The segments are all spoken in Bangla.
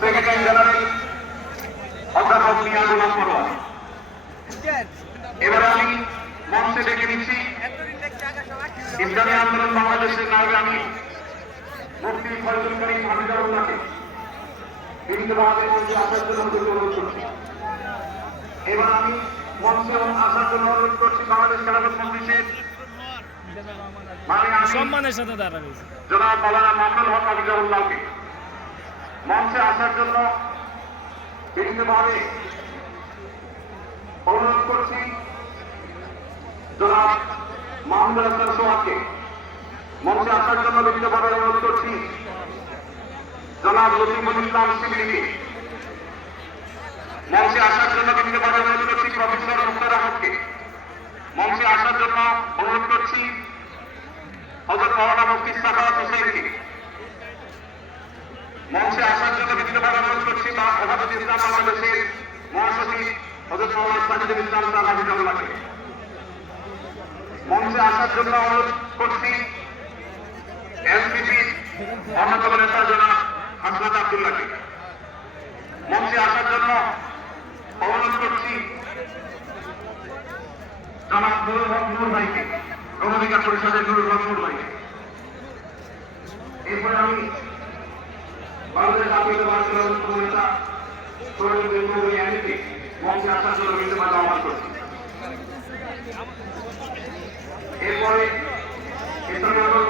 সেক্রেটারি জেনারেল অধ্যাপক মিয়ানুল পরোয়ার। এবারে আমি মঞ্চে ডেকে নিচ্ছি ইসলামী আন্দোলন বাংলাদেশের নায়ক আমি মুফতি ফয়জুল করিম হাফিজাহুল্লাহকে বিনীতভাবে মঞ্চে আসার জন্য অনুরোধ করছি। এবার আমি মঞ্চে আসার জন্য অনুরোধ করছি বাংলাদেশ খেলাফত মজলিসের সম্মানের সাথে দাঁড়াবে জনাব মাওলানা মামুনুল হক হাফিজাহুল্লাহকে মঞ্চে আসার জন্য বিনীতভাবে অনুরোধ করছি। জনাব মাহমুদুল হাসান সোহাগকে মঞ্চে আসার জন্য বিনীতভাবে অনুরোধ করছি। জনাব লতিফুল ইসলাম শিবলিকে মঞ্চে আসার জন্য বিনীতভাবে অনুরোধ করছি। প্রফেসর মুক্তার আহমদকে মঞ্চে আসার জন্য অনুরোধ করছি। হযরত মাওলানা মুফতি সাখাওয়াত হোসেনকে মঞ্চে আসার জন্য বিনীতভাবে অনুরোধ করছি। হেফাজত ইসলাম বাংলাদেশের মহাসচিব হযরত মাওলানা সাজিদুল ইসলাম সাহেব হাফিজাহুল্লাহকে মঞ্চে আসার জন্য অনুরোধ করছি। এনসিপির অন্যতম নেতা জনাব হাসনাত আব্দুল্লাহকে মঞ্চে আসার জন্য অনুরোধ করছি। জনাব নুরুল হক নূর ভাইকে, গণঅধিকার পরিষদের নুরুল হক নূর ভাইকে। এরপরে আমি বাংলাদেশ জাতীয়তাবাদী দলের অন্যতম নেতা শহীদুল নবী আমিনকে মঞ্চে আসার জন্য বিনীতভাবে আহ্বান করছি। এরপরে ইসলামী আন্দোলন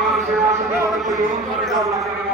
বাংলাদেশের